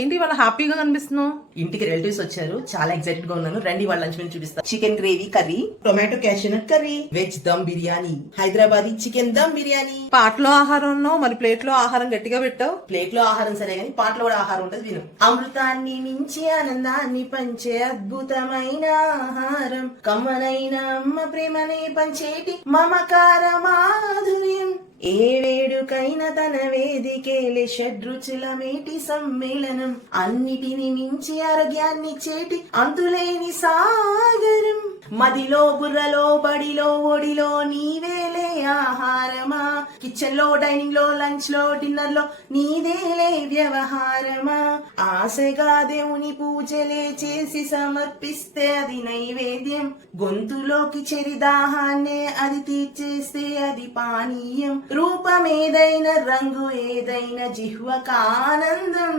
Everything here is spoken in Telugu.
ఏంటి వాళ్ళ హ్యాపీగా కనిపిస్తున్నావు? ఇంటికి రిలేటివ్స్ వచ్చారు, చాలా ఎక్సైటెడ్ గా ఉన్నాను. రండి వాళ్ళ లంచ్ మెనూ చూపిస్తా. Chicken gravy curry, tomato cashew nut curry, veg dum biryani, Hyderabadi chicken dum biryani. పాటలో ఆహారం ఉన్నావు, మరి ప్లేట్ లో ఆహారం గట్టిగా పెట్టావు. ప్లేట్ లో ఆహారం సరే గానీ పాటలో కూడా ఆహారం ఉంటది, విను. అమృతాన్ని మించి ఆనందాన్ని పంచే అద్భుతమైన ఆహారం, కమ్మనైన అమ్మ ప్రేమనే పంచేటి మమకార మాధుర్యం. ఏ వేడుకైన తన వేదికేలే షడ్రుచుల మేటి సమ్మేళనం, అన్నిటిని మించి ఆరోగ్యాన్ని చేటి అంతులేని సాగరం. మదిలో బుర్రలో బడిలో ఒడిలో నీవేలే ఆహారమా, కిచెన్ లో డైనింగ్ లో లంచ్ లో డిన్నర్ లో నీదేలే వ్యవహారమా. ఆశగా దేవుని పూజలే చేసి సమర్పిస్తే అది నైవేద్యం, గొంతులోకి చెరిదాహాన్నే అది తీర్చేస్తే అది పానీయం. రూపమేదైనా రంగు ఏదైనా జిహ్వకానందం.